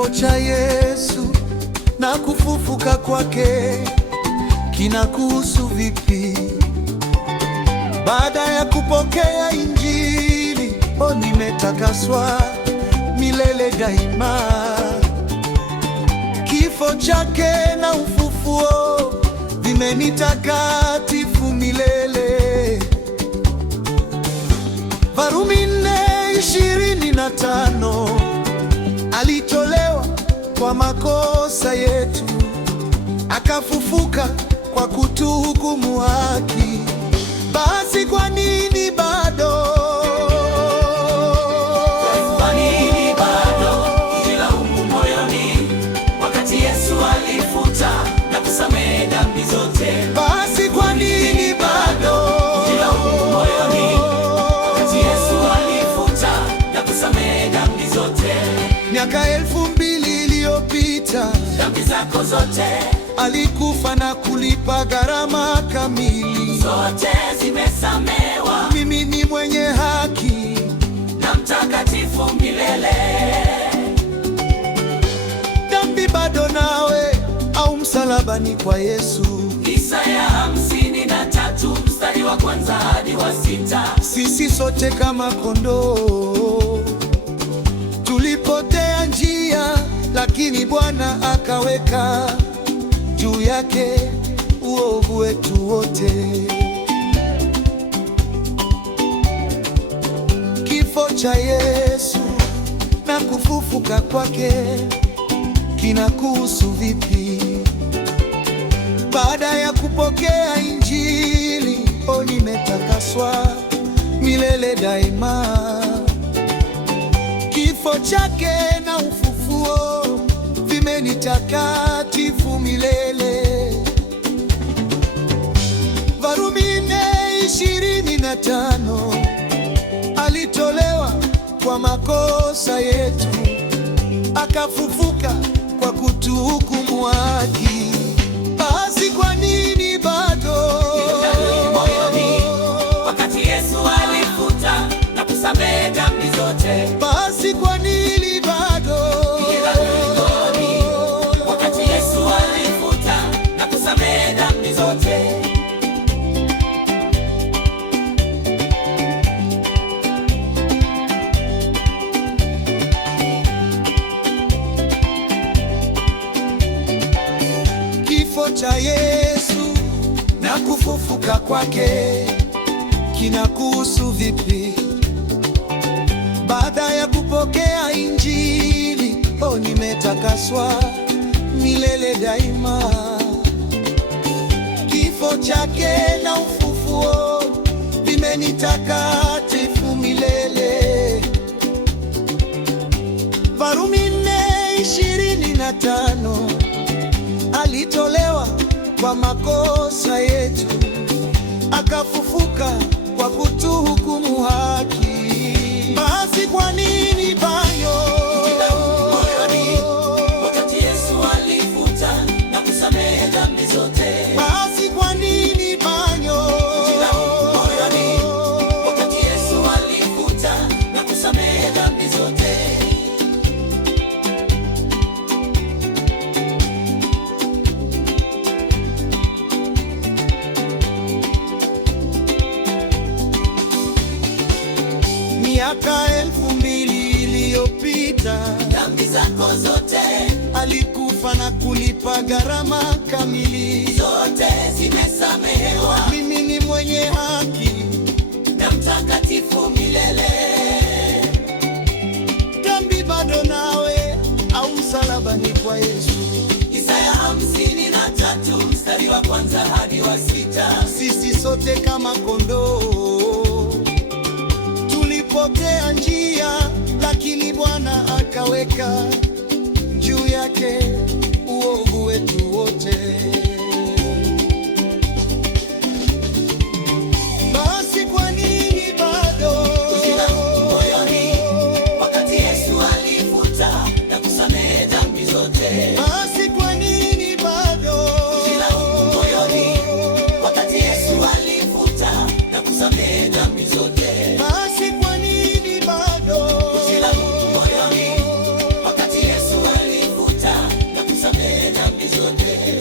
Kifo cha Yesu na kufufuka kwake kinakuhusu vipi? Baada ya kupokea Injili, nimetakaswa milele daima. Kifo chake na ufufuo vimenitakatifu milele. Warumi 4:25, alitolewa kwa makosa yetu, akafufuka kwa kutuhukumu haki. Basi kwa nini bado kujilaumu moyoni, wakati Yesu alifuta na kusamehe dhambi zote? Basi kwa nini bado kujilaumu moyoni, wakati Yesu alifuta na kusamehe dhambi zote? Miaka 2000 iliyopita dhambi zako zote alikufa na kulipa gharama kamili. Zote zimesamewa. Mimi ni mwenye haki na mtakatifu milele. Dhambi bado nawe au msalabani kwa Yesu. Isaya 53:1 hadi 6. Sisi sote kama kondoo tulipotea njia, lakini Bwana akaweka juu yake uovu wetu wote. Kifo cha Yesu na kufufuka kwake kinakuhusu vipi? Baada ya kupokea Injili, nimetakaswa milele daima. Kifo chake na ufufuo vimenitakatifu milele. Warumi 4:25, alitolewa kwa makosa yetu, akafufuka kwa kutuhukumu haki. Basi kwa nini bado moyoni, wakati Yesu alifuta na kusamehe dhambi zote? Basi kwa nini bado moyoni, wakati Yesu alifuta na kusamehe dhambi zote? Kifo cha Yesu na kufufuka kwake kinakuhusu vipi? Baada ya kupokea Injili, nimetakaswa milele daima. Kifo chake na ufufuo vimenitakatifu milele. Warumi 4:25, alitolewa kwa makosa yetu, akafufuka kwa kutuhukumu haki. Basi kwa nini bado moyoni, wakati Yesu alifuta na kusamehe dhambi zote? Basi kwa nini bado moyoni, wakati Yesu alifuta na kusamehe dhambi zote? Miaka 2000 iliyopita dhambi zako zote alikufa na kulipa gharama kamili. Zote zimesamehewa. Mimi ni mwenye haki na mtakatifu milele. Dhambi bado nawe au msalabani kwa Yesu. Isaya 53:1 hadi 6. Sisi sote kama kondoo tulipotea njia, lakini Bwana akaweka juu yake uovu wetu wote. Basi kwa nini bado moyoni, wakati Yesu alifuta na kusamehe dhambi zote? Basi kwa nini bado moyoni, wakati Yesu alifuta na kusamehe dhambi zote? Basi kwa nini bado moyoni, wakati Yesu alifuta vyote.